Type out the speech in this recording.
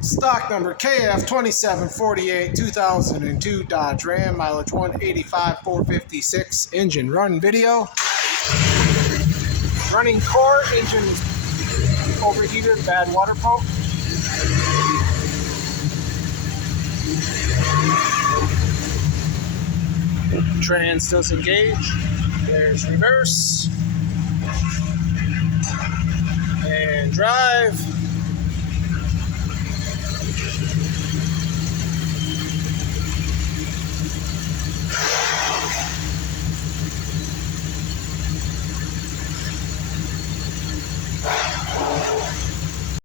Stock number KF2785 2002 Dodge Ram, mileage 185, 456. Engine run video. Running core, engine is overheated, bad water pump. Trans does engage. There's reverse. And drive.